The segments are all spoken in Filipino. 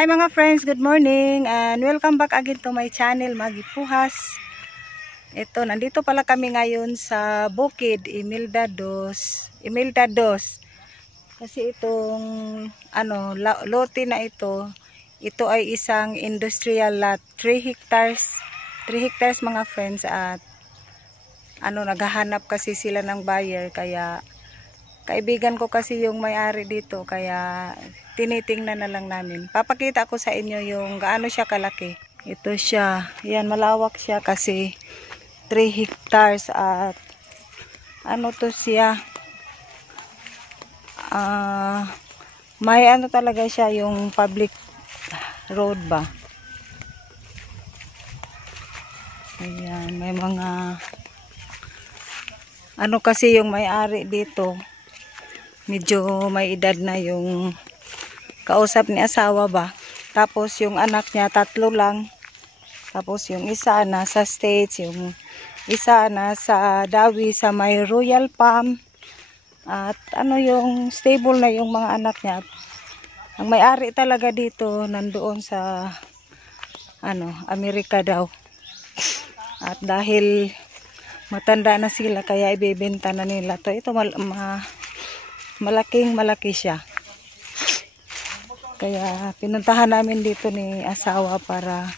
Hi mga friends, good morning and welcome back again to my channel, Maggie Puhas. Ito, nandito pala kami ngayon sa Bukid, Imelda 2. Kasi itong lote na ito ay isang industrial lot, 3 hectares. 3 hectares mga friends, at naghahanap kasi sila ng buyer, kaya kaibigan ko kasi yung may-ari dito, kaya tinitingnan na lang namin. Papakita ko sa inyo yung gaano siya kalaki. Ito siya. Yan, malawak siya kasi 3 hectares at to siya. May talaga siya, yung public road ba. Ayan, may mga kasi yung may-ari dito, medyo may edad na yung kausap ni asawa ba. Tapos yung anak niya 3 lang. Tapos yung isa nasa States, yung isa nasa Dawi sa may Royal Palm. At yung stable na yung mga anak niya. Ang may-ari talaga dito nandoon sa Amerika daw. At dahil matanda na sila, kaya ibebenta na nila to. Ito malaki siya. Kaya pinuntahan namin dito ni asawa para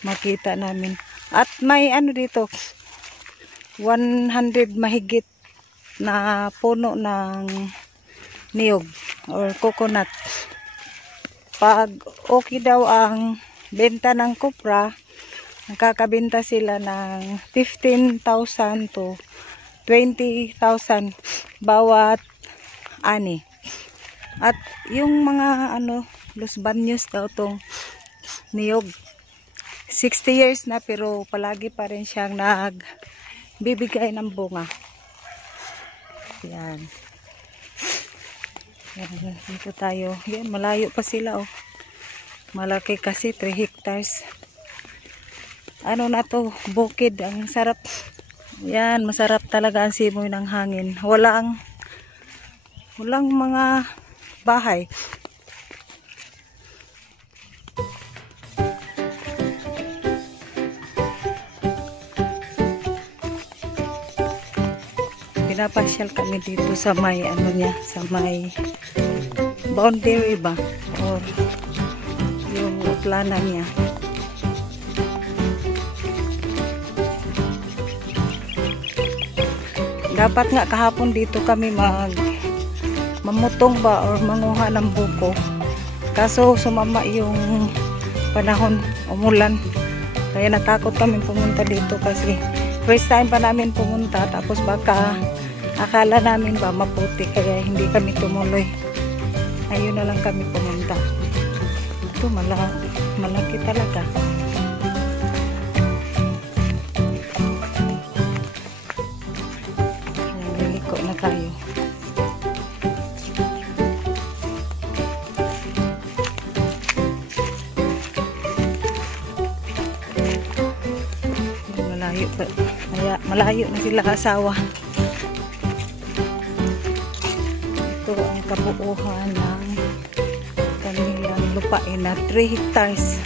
makita namin. At may dito 100 mahigit na puno ng niyog or coconut. Pag okay daw ang benta ng kopra, nakakabenta sila ng 15,000 to 20,000 bawat ani. At yung mga Los Baños daw tong niyog, 60 years na pero palagi pa rin siyang nagbibigay ng bunga. Yan. Yan, dito tayo. Yan, malayo pa sila oh. Malaki kasi 3 hectares. Na to, bukid, ang sarap. Yan, masarap talaga ang simoy ng hangin. Walang mga bahay. Pinapasyal kami dito sa may sa may boundary ba or yung plana niya. Dapat nga kahapon dito kami mamutong ba or manguha ng buko, kaso sumama yung panahon, umulan, kaya natakot kami pumunta dito kasi first time pa namin pumunta. Tapos baka akala namin ba maputi, kaya hindi kami tumuloy. Ayun na lang kami pumunta. Ito malaki talaga. Liliko na tayo. Malayo na sila asawa. Ito ang kabuuhan ng kanilang lupain na 3 hectares.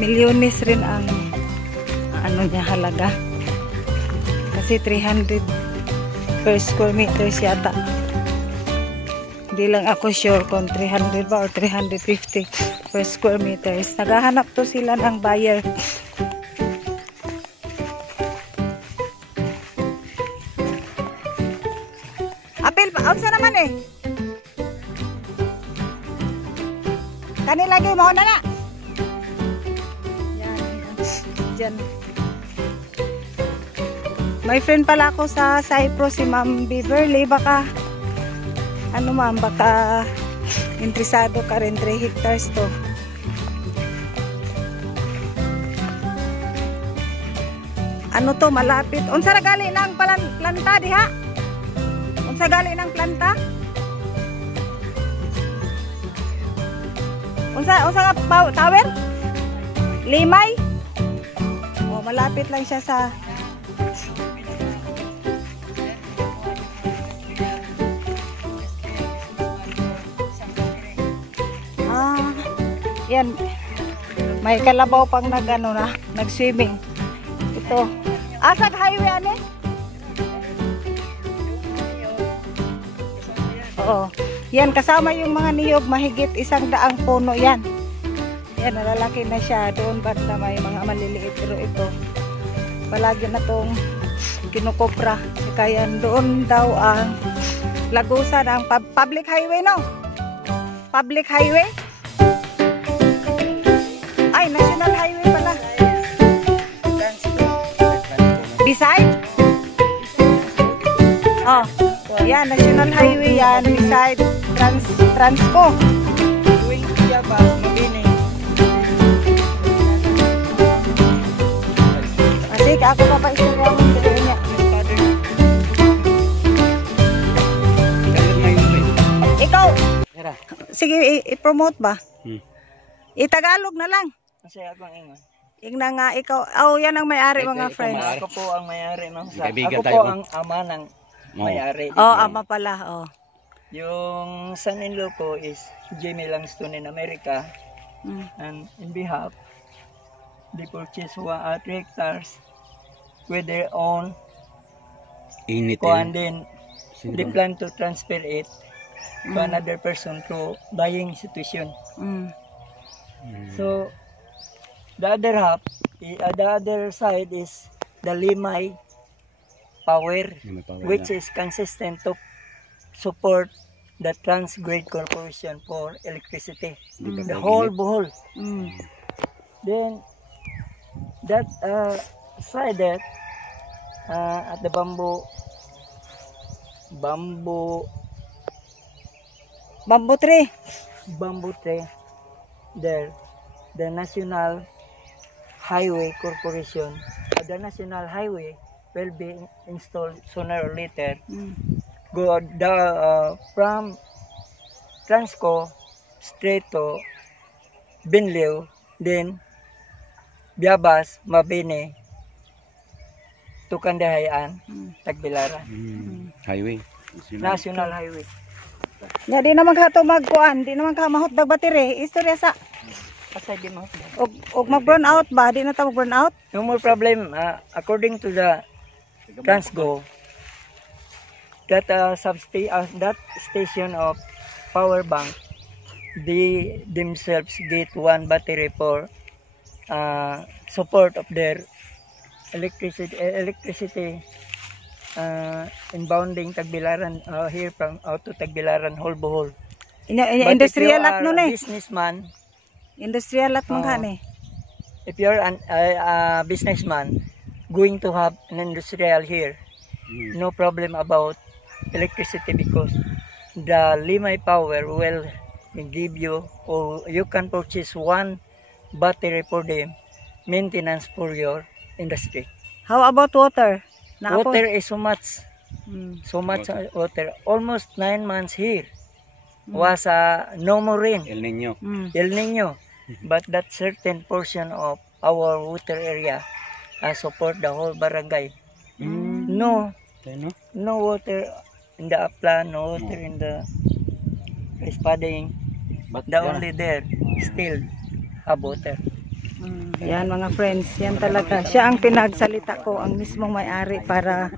Milyones rin ang niya halaga. Kasi 300 per square meters yata. Hindi lang ako sure kung 300 ba or 350 per square meters. Naghahanap to sila ng buyer. Apil pa, unsa naman eh. Kani lagi mo na. Yan, dyan. May friend pala ako sa Cyprus, si Ma'am Beverly. Baka, ma'am, baka interesado ka rin, 3 hectares to. To, malapit. Unsa ra gali ng planta diha? Unsa gali ng planta? Unsa nga tower? Limay? Oh, malapit lang siya sa Yan. May kalabaw pang nag-swimming. Ito. Asag highway ano eh? Oo. Yan, kasama yung mga niyog, mahigit 100 puno yan. Yan, nalalaki na siya. Doon banda may mga maliliit. Pero ito, palagi na tong kinukopra. Kaya doon daw ang lagusan ng public highway, no? Public highway? Ay, national highway pala. Beside? Oh. Yan, national highway yan, beside Transco. Going to Yabas, Mabini. Asik, ako papaistorya mo sa niya. Ikaw, sige, i-promote ba? I-Tagalog na lang. Kasi ako ang ingon. Igna nga, ikaw, yan ang may-ari mga friends. Ako po ang may-ari ng ako po ang ama ng may-ari. Ama pala, Yung son-in-law ko is Jamie Langston in America. And in behalf, they purchased 3 hectares with their own. And then they plan to transfer it to another person to buying institution. So the other half, the other side is the Limay Power, which is consistent to support the Transgrid Corporation for electricity. The whole Bohol. Then that side that at the bamboo tree there, the National Highway Corporation, the National Highway will be installed sooner or later. Go from Transco straight to Binlio, then Biabas, Mabini to Kandahayan, Tagbilaran. Highway. National Highway. Ya, di naman ka ito magkuhan, di naman ka mahotdag battery. Istorya sa, Aside di mo. og mag-burn out ba? Di na ito mag-burn out? No more problem. According to the Transgo, that that station of power bank, they themselves get one battery for support of their electricity inbounding Tagbilaran here from out to Tagbilaran whole Bohol. Industrial lot nun eh. Businessman, Industrial lot mong kani. if you're a businessman going to have an industrial here, no problem about electricity because the Limay Power will give you, or you can purchase one battery for them maintenance for your industry. How about water? Water is so much water. Almost 9 months here was no more rain. El Niño. El Niño. But that certain portion of our water area support the whole barangay. No water in the Apla, no water in the Espading. But the only there still have water. Yan mga friends, yan talaga. Siya ang pinagsalita ko, ang mismong may-ari para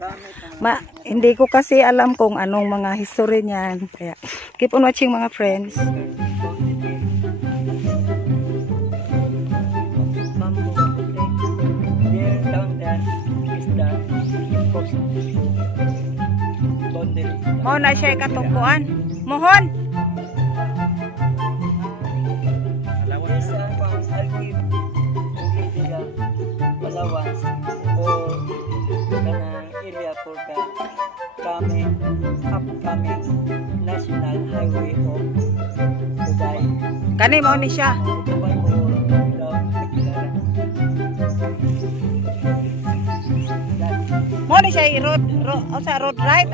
hindi ko kasi alam kung anong mga history niyan. Kaya keep on watching mga friends. Mo na siya katungkuan. Mohon. Yes, I'll give the allowance or kanang area for the upcoming national highway of Dubai. Kani mo ni siya. Dubai or Tagbilaran. Mo ni siya road right.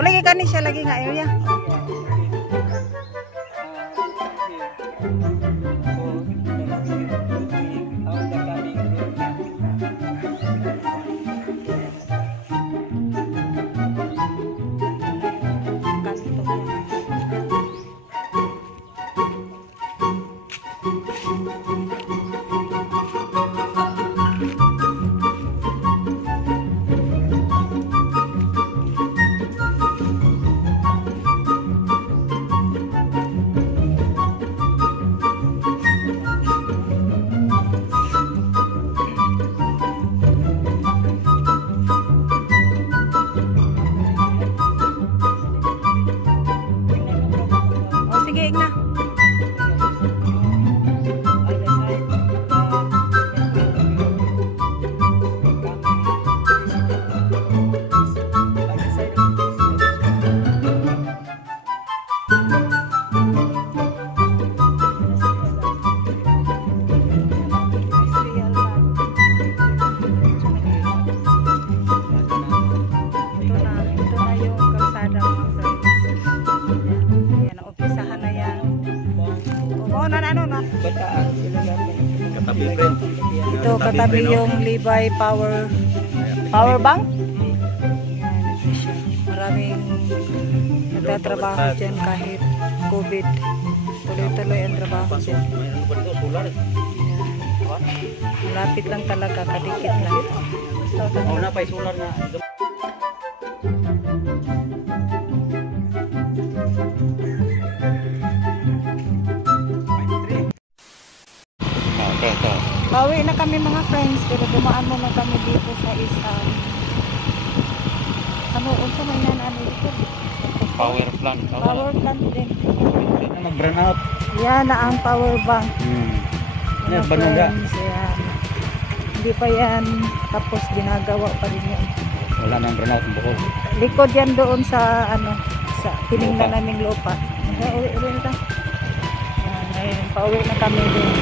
O lagi kani siya lagi nga area. na yung kalsada mga friends. Yan, umpisahan na yan. Oo na ano na. Bataan, sila natin. Katabi friend. Ito katabi yung Levi power bank. Yan, ito siya. Maraming nagtatrabaho dyan kahit COVID. Tuloy-tuloy ang trabaho dyan. Mayroon pa dito, solar. Yan. Malapit lang talaga, kadikit lang. Oo na pa, solar na. Bawi na kami mga friends, pero dumaan muna kami dito sa isang unsa may ano dito? Power plant. Power plant din. Mag-burn out. Yan na ang power bank. Yan, Mga banaga. friends, yan. Hindi pa yan tapos ginagawa pa rin yan. Wala nang burn out ng buko. Likod yan doon sa sa tiningnan naming lupa. Uwi na tayo. Ngayon, pauwi na kami doon.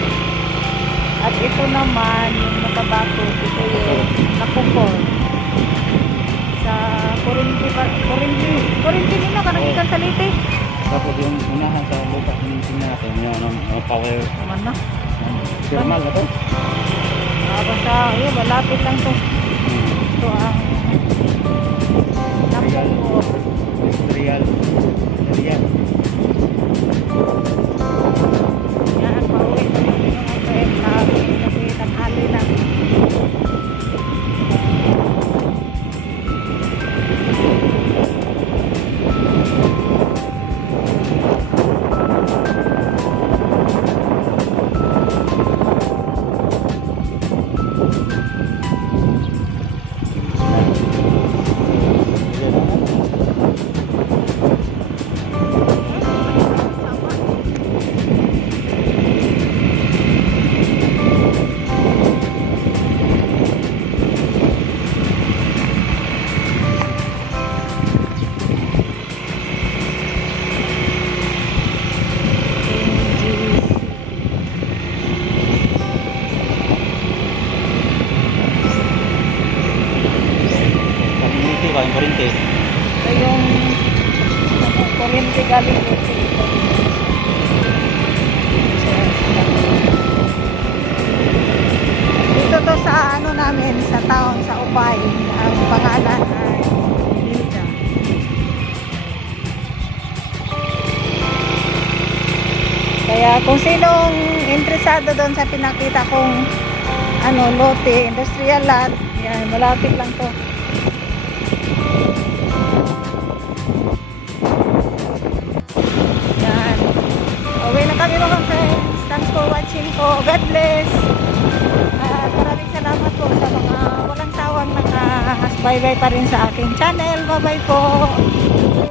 At ito naman, yung nakabako, ito yung nakukor. Sa Corinti nino ka nagikan sa Leyte. Tapos yung unahan sa lupa, tingnan natin yung power Naman na. thermal na to. Basta, yun, malapit lang to. Ito ang nakukor. Industrial. Yan. Yan, pauwi na kami mga friends sa amin kasi tanghali lang. Community ba yung kurente? Ito yung kuryente galing dito. Dito to sa ano namin, sa town, sa Upay. Ang pangalan ay Lida. Kaya kung sinong interesado doon sa pinakita kong lote, industrial lot, yan, malapit lang to. Yan. Uwi na kami mga friends. Thanks for watching po. God bless. At maraming salamat po sa mga walang sawang nakasbaybay pa rin sa aking channel. Bye bye po.